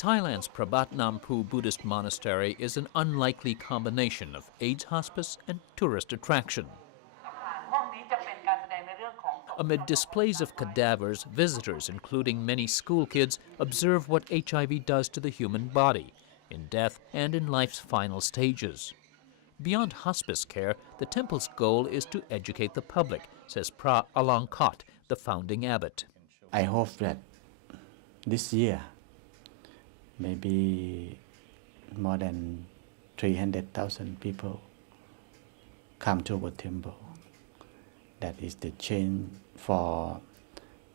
Thailand's Prabat Nampu Buddhist monastery is an unlikely combination of AIDS hospice and tourist attraction. Amid displays of cadavers, visitors, including many school kids, observe what HIV does to the human body, in death and in life's final stages. Beyond hospice care, the temple's goal is to educate the public, says Pra Alangkot, the founding abbot. I hope that this year, maybe more than 300,000 people come to our temple. That is the change for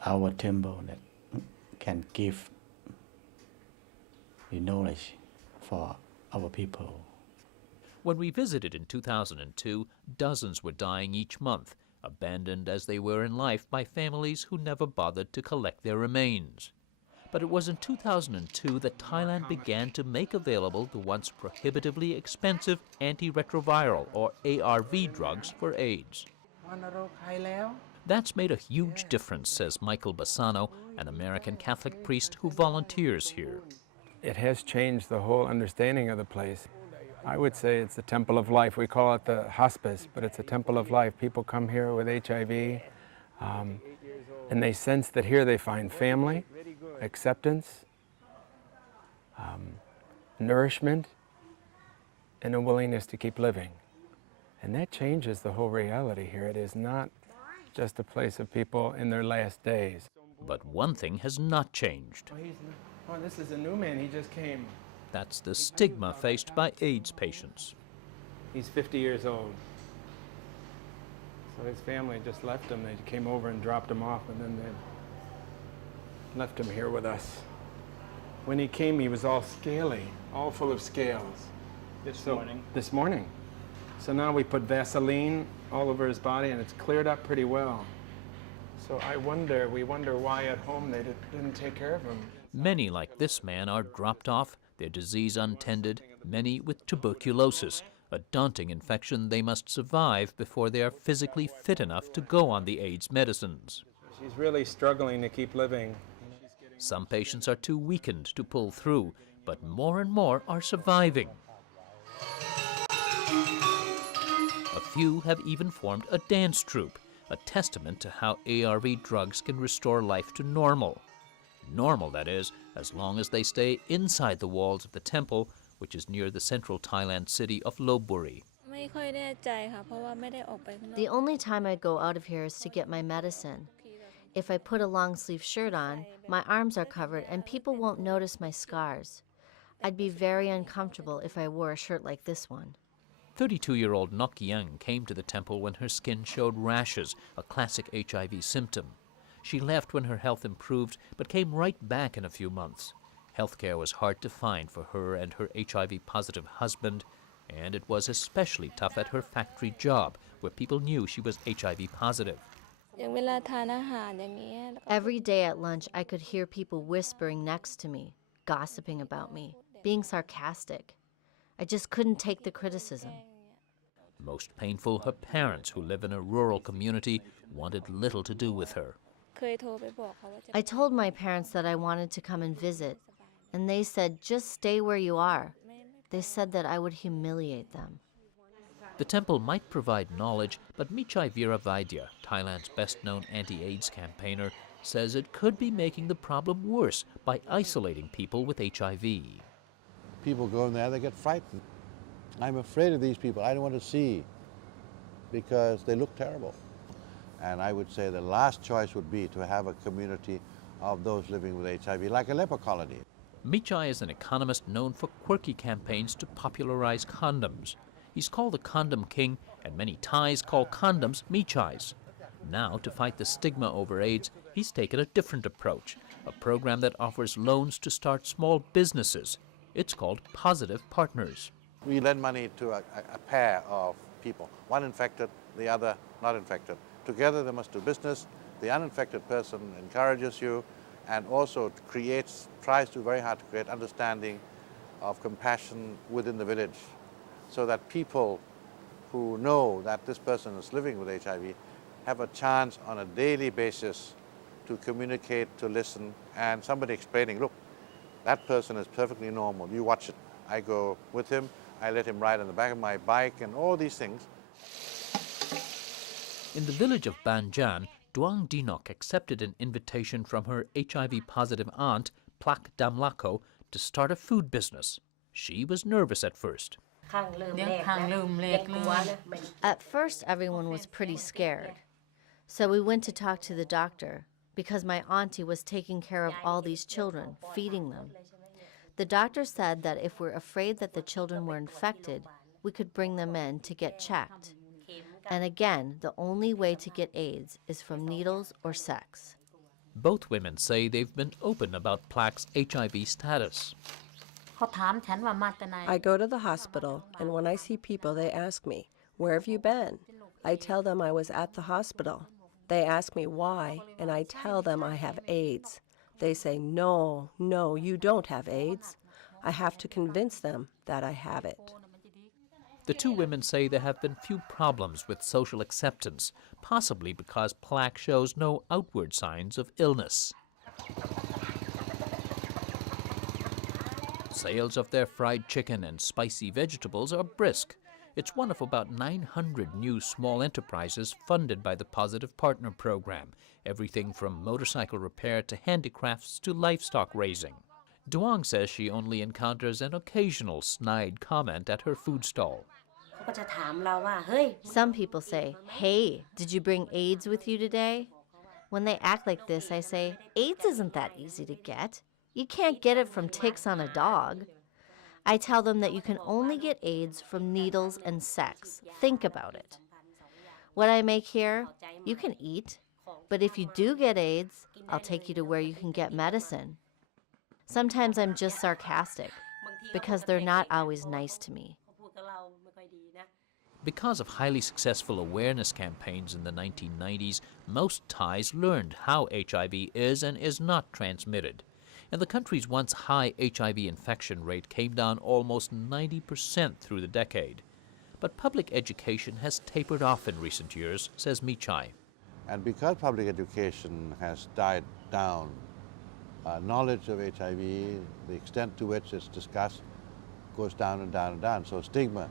our temple that can give the knowledge for our people. When we visited in 2002, dozens were dying each month, abandoned as they were in life by families who never bothered to collect their remains. But it was in 2002 that Thailand began to make available the once prohibitively expensive antiretroviral, or ARV, drugs for AIDS. That's made a huge difference, says Michael Bassano, an American Catholic priest who volunteers here. It has changed the whole understanding of the place. I would say it's a temple of life. We call it the hospice, but it's a temple of life. People come here with HIV, and they sense that here they find family, acceptance, nourishment, and a willingness to keep living. And that changes the whole reality here. It is not just a place of people in their last days. But one thing has not changed. Oh, this is a new man. He just came. That's the stigma faced by AIDS patients. He's 50 years old. So his family just left him. They came over and dropped him off, and then they left him here with us. When he came, he was all scaly, all full of scales. This morning. So now we put Vaseline all over his body, and it's cleared up pretty well. So we wonder why at home they didn't take care of him. Many like this man are dropped off, their disease untended, many with tuberculosis, a daunting infection they must survive before they are physically fit enough to go on the AIDS medicines. She's really struggling to keep living. Some patients are too weakened to pull through, but more and more are surviving. A few have even formed a dance troupe, a testament to how ARV drugs can restore life to normal. Normal, that is, as long as they stay inside the walls of the temple, which is near the central Thailand city of Lopburi. The only time I go out of here is to get my medicine. If I put a long-sleeve shirt on, my arms are covered and people won't notice my scars. I'd be very uncomfortable if I wore a shirt like this one. 32-year-old Nok Yang came to the temple when her skin showed rashes, a classic HIV symptom. She left when her health improved, but came right back in a few months. Healthcare was hard to find for her and her HIV-positive husband, and it was especially tough at her factory job, where people knew she was HIV positive. Every day at lunch, I could hear people whispering next to me, gossiping about me, being sarcastic. I just couldn't take the criticism. Most painful, her parents, who live in a rural community, wanted little to do with her. I told my parents that I wanted to come and visit, and they said, just stay where you are. They said that I would humiliate them. The temple might provide knowledge, but Michai Viravaidya, Thailand's best-known anti-AIDS campaigner, says it could be making the problem worse by isolating people with HIV. People go in there, they get frightened. I'm afraid of these people. I don't want to see because they look terrible. And I would say the last choice would be to have a community of those living with HIV, like a leper colony. Michai is an economist known for quirky campaigns to popularize condoms. He's called the condom king, and many Thais call condoms Michais. Now, to fight the stigma over AIDS, he's taken a different approach, a program that offers loans to start small businesses. It's called Positive Partners. We lend money to a pair of people, one infected, the other not infected. Together they must do business. The uninfected person encourages you and also tries to very hard to create understanding of compassion within the village so that people who know that this person is living with HIV have a chance on a daily basis to communicate, to listen, and somebody explaining, look, That person is perfectly normal. You watch it. I go with him. I let him ride on the back of my bike and all these things. In the village of Banjan, Duang Dinok accepted an invitation from her HIV-positive aunt, Plak Damlako, to start a food business. She was nervous at first. At first, everyone was pretty scared. So we went to talk to the doctor because my auntie was taking care of all these children, feeding them. The doctor said that if we're afraid that the children were infected, we could bring them in to get checked. And again, the only way to get AIDS is from needles or sex. Both women say they've been open about Plak's HIV status. I go to the hospital, and when I see people, they ask me, "Where have you been?" I tell them I was at the hospital. They ask me why, and I tell them I have AIDS. They say, no, you don't have AIDS. I have to convince them that I have it. The two women say there have been few problems with social acceptance, possibly because Plak shows no outward signs of illness. Sales of their fried chicken and spicy vegetables are brisk. It's one of about 900 new small enterprises funded by the Positive Partner Program, everything from motorcycle repair to handicrafts to livestock raising. Duang says she only encounters an occasional snide comment at her food stall. Some people say, "Hey, did you bring AIDS with you today?" When they act like this, I say, "AIDS isn't that easy to get. You can't get it from ticks on a dog." I tell them that you can only get AIDS from needles and sex. Think about it. What I make here, you can eat, but if you do get AIDS, I'll take you to where you can get medicine. Sometimes I'm just sarcastic, because they're not always nice to me. Because of highly successful awareness campaigns in the 1990s, most Thais learned how HIV is and is not transmitted. And the country's once high HIV infection rate came down almost 90% through the decade. But public education has tapered off in recent years, says Michai. And because public education has died down, knowledge of HIV, the extent to which it's discussed, goes down and down and down. So stigma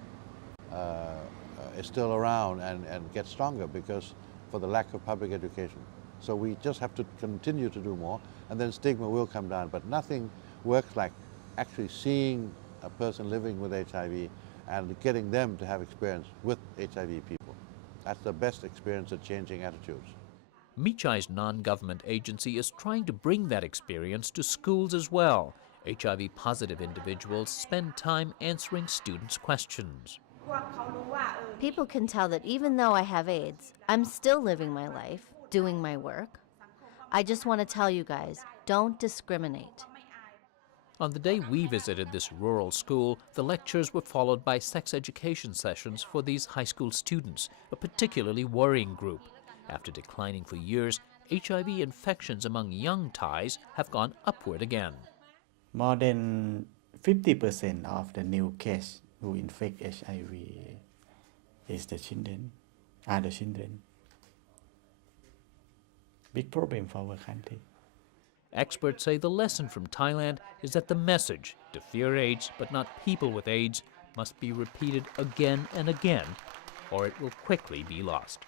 is still around and gets stronger because for the lack of public education. So we just have to continue to do more, and then stigma will come down. But nothing works like actually seeing a person living with HIV and getting them to have experience with HIV people. That's the best experience at changing attitudes. Michai's non-government agency is trying to bring that experience to schools as well. HIV-positive individuals spend time answering students' questions. People can tell that even though I have AIDS, I'm still living my life, doing my work. I just want to tell you guys, don't discriminate. On the day we visited this rural school, the lectures were followed by sex education sessions for these high school students, a particularly worrying group. After declining for years, HIV infections among young Thais have gone upward again. More than 50% of the new cases who infect HIV is the children, are the children. Big problem for our country. Experts say the lesson from Thailand is that the message to fear AIDS, but not people with AIDS, must be repeated again and again, or it will quickly be lost.